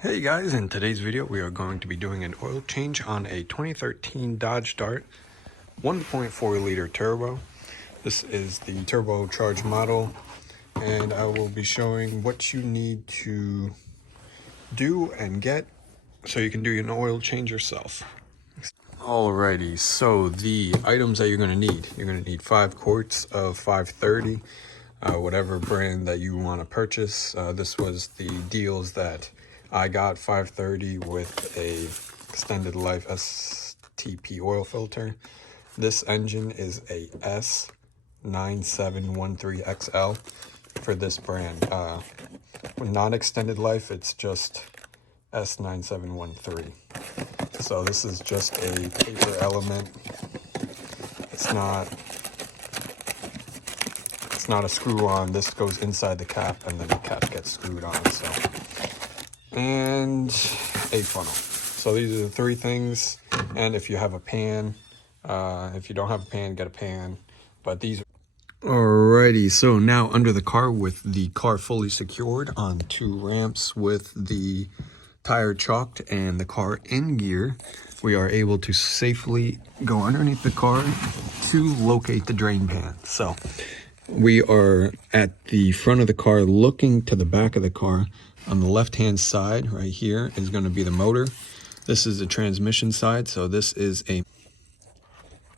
Hey guys, in today's video we are going to be doing an oil change on a 2013 Dodge Dart 1.4 liter turbo. This is the turbocharged model, and I will be showing what you need to do and get so you can do an oil change yourself. Alrighty, so the items that you're going to need 5 quarts of 530, whatever brand that you want to purchase. This was the deals that I got, 530 with a extended life STP oil filter. This engine is a S9713XL for this brand. Not extended life, it's just S9713. So this is just a paper element. It's not a screw on. This goes inside the cap and then the cap gets screwed on. So, and a funnel. So these are the 3 things. And if you have a pan, if you don't have a pan, get a pan. But these are alrighty. So now under the car, with the car fully secured on 2 ramps with the tire chalked and the car in gear, we are able to safely go underneath the car to locate the drain pan. So we are at the front of the car looking to the back of the car. On the left hand side right here is going to be the motor. This is the transmission side, so this is a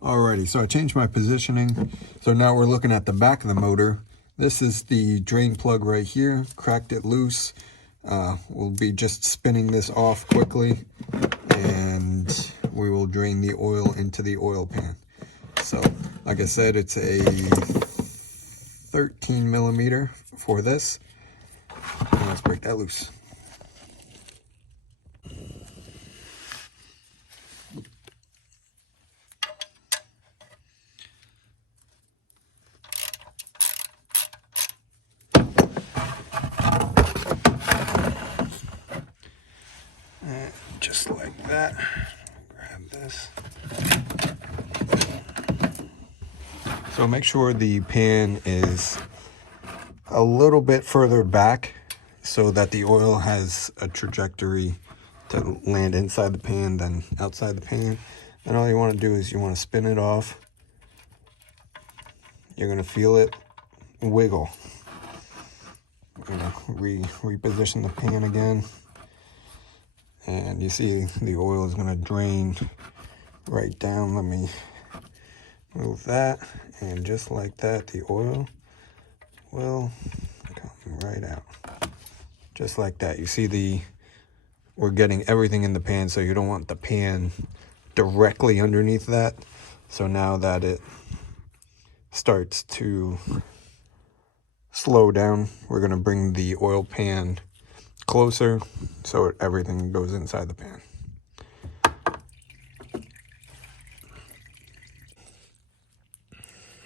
alrighty. So I changed my positioning, so now we're looking at the back of the motor. This is the drain plug right here. Cracked it loose. We'll be just spinning this off quickly, and we will drain the oil into the oil pan. So like I said, it's a 13 millimeter for this. And let's break that loose. And just like that, grab this. So make sure the pan is a little bit further back so that the oil has a trajectory to land inside the pan than outside the pan. And all you want to do is you want to spin it off. You're going to feel it wiggle. We're going to reposition the pan again. And you see the oil is going to drain right down. Let me move that. And just like that, the oil will come right out. Just like that. You see we're getting everything in the pan, so you don't want the pan directly underneath that. So now that it starts to slow down, we're going to bring the oil pan closer so everything goes inside the pan.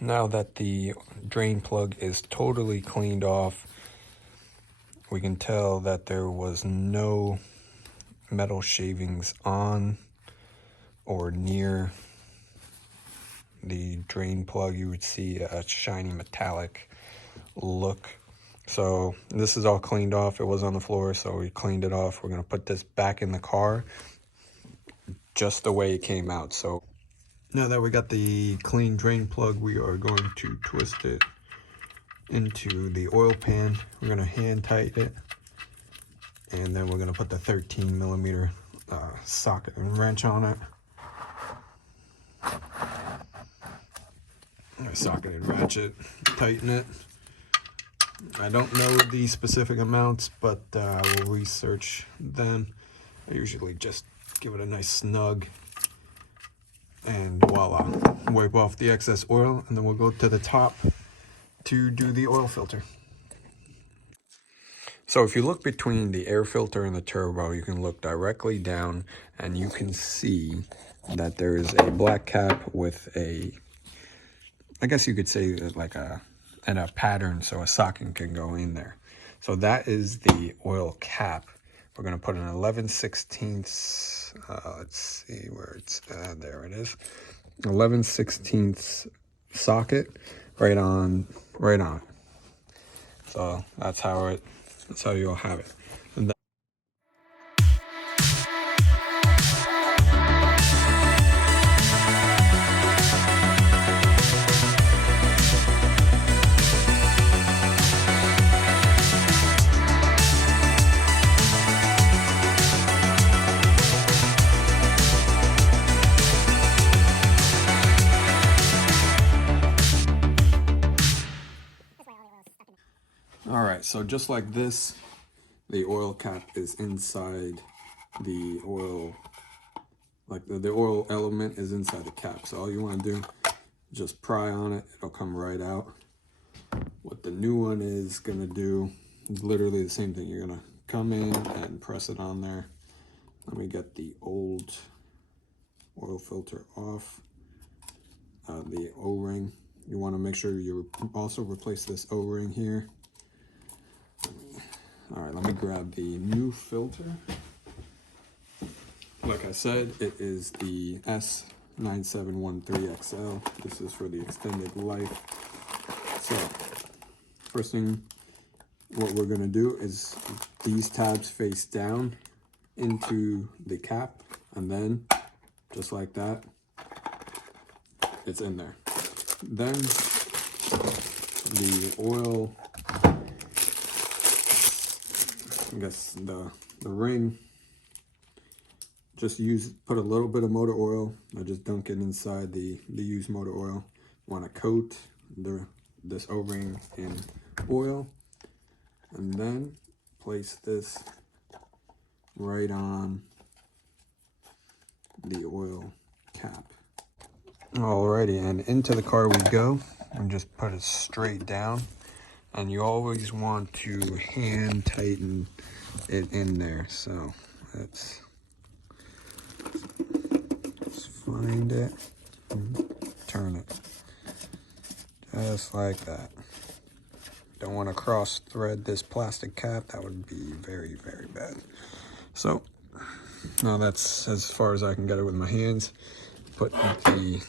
Now that the drain plug is totally cleaned off, we can tell that there was no metal shavings on or near the drain plug. You would see a shiny metallic look. So this is all cleaned off. It was on the floor, so we cleaned it off. We're going to put this back in the car just the way it came out. So now that we got the clean drain plug, we are going to twist it into the oil pan. We're going to hand tighten it, and then we're going to put the 13 millimeter socket and wrench on it. Socket and ratchet, tighten it. I don't know the specific amounts, but I will research them. I usually just give it a nice snug, and voila, wipe off the excess oil, and then we'll go to the top to do the oil filter. So if you look between the air filter and the turbo, you can look directly down and you can see that there is a black cap with a, I guess you could say like a pattern, so a socket can go in there. So that is the oil cap. We're going to put an 11/16, let's see where it's, there it is, 11/16 socket right on. So that's how you'll have it. so just like this, the oil cap is inside the oil, like the oil element is inside the cap. So all you want to do, just pry on it, it'll come right out. What the new one is gonna do is literally the same thing. You're gonna come in and press it on there. Let me get the old oil filter off. The O-ring, you want to make sure you also replace this O-ring here. All right, let me grab the new filter. Like I said, it is the S9713XL. This is for the extended life. So first thing, what we're gonna do is these tabs face down into the cap, and then just like that, it's in there. Then the oil, I guess the ring, just put a little bit of motor oil. I just dunk it inside the used motor oil. Want to coat this O-ring in oil, and then place this right on the oil cap. Alrighty, and into the car we go, and just put it straight down. And you always want to hand tighten it in there. So let's find it and turn it just like that. Don't want to cross thread this plastic cap. That would be very, very bad. So now that's as far as I can get it with my hands. Put the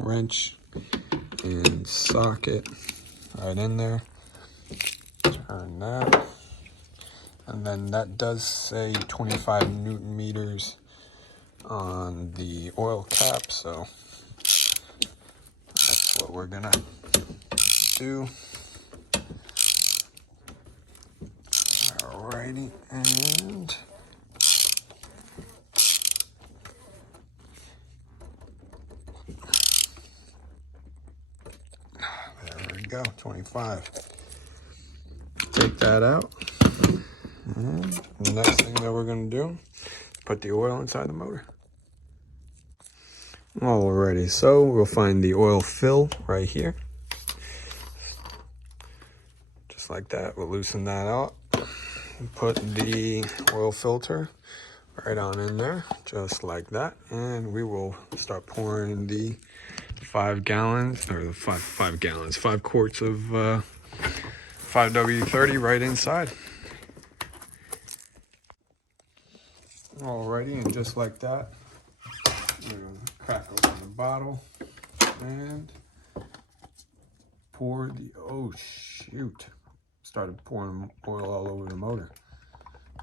wrench and socket right in there. Turn that. And then that does say 25 Newton meters on the oil cap, so that's what we're gonna do. Alrighty, and there we go, 25. Take that out. And the next thing that we're gonna do, put the oil inside the motor. Alrighty, so we'll find the oil fill right here. Just like that, we'll loosen that out. Put the oil filter right on in there, just like that. And we will start pouring the 5 gallons, or the 5 quarts of 5W30 right inside. Alrighty, and just like that, we're gonna crack open the bottle and pour the, oh shoot, started pouring oil all over the motor.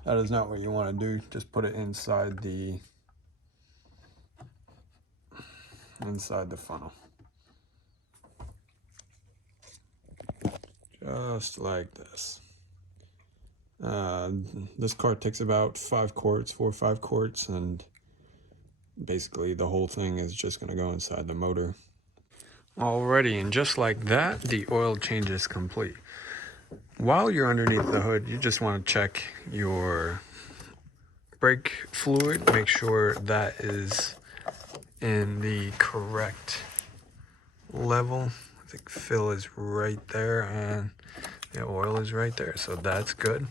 That is not what you want to do. Just put it inside the funnel. Just like this. This car takes about 4 or 5 quarts, and basically the whole thing is just going to go inside the motor. Alrighty, and just like that, the oil change is complete. While you're underneath the hood, you just want to check your brake fluid, make sure that is in the correct level. I think fill is right there and the oil is right there, so that's good.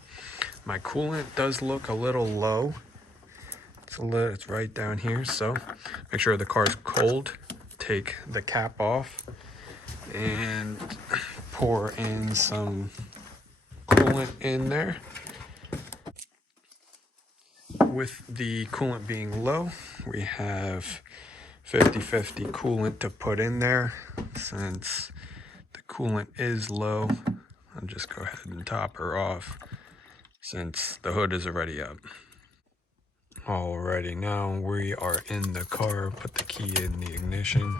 My coolant does look a little low. It's right down here, so make sure the car's cold. Take the cap off and pour in some coolant in there. With the coolant being low, we have 50-50 coolant to put in there. Since the coolant is low, I'll just go ahead and top her off since the hood is already up. Alrighty, now we are in the car. Put the key in the ignition,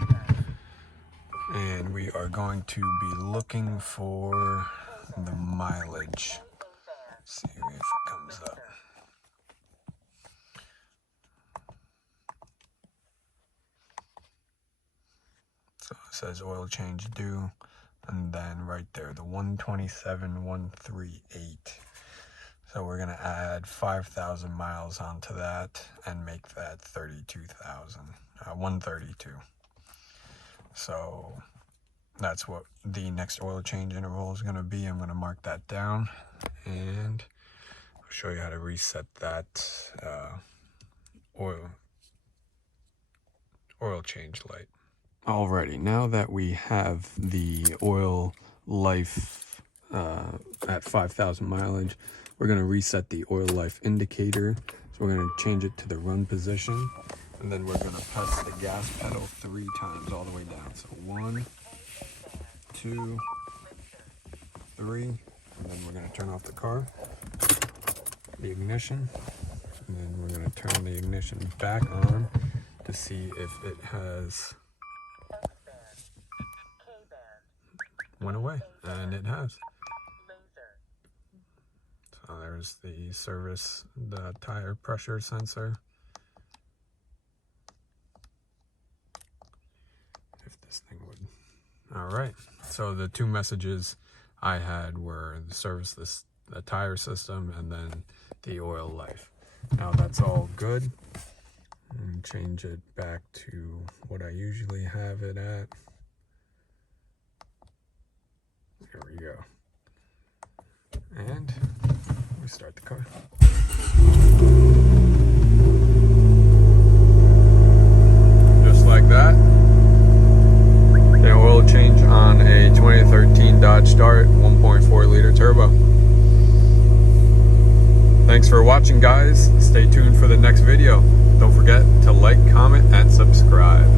and we are going to be looking for the mileage. See if it comes up. So it says oil change due. and then right there, the 127,138. So we're gonna add 5,000 miles onto that and make that 132. So that's what the next oil change interval is gonna be. I'm gonna mark that down, and I'll show you how to reset that oil change light. Alrighty, now that we have the oil life at 5,000 mileage, we're going to reset the oil life indicator. So we're going to change it to the run position, and then we're going to press the gas pedal 3 times all the way down. So 1, 2, 3, and then we're going to turn off the car, the ignition, and then we're going to turn the ignition back on to see if it has went away, and it has. So there's the the tire pressure sensor. If this thing would. All right. So the 2 messages I had were the tire system, and then the oil life. Now that's all good. And change it back to what I usually have it at. There we go. And we start the car. Just like that. The oil change on a 2013 Dodge Start 1.4 liter turbo. Thanks for watching, guys. Stay tuned for the next video. Don't forget to like, comment, and subscribe.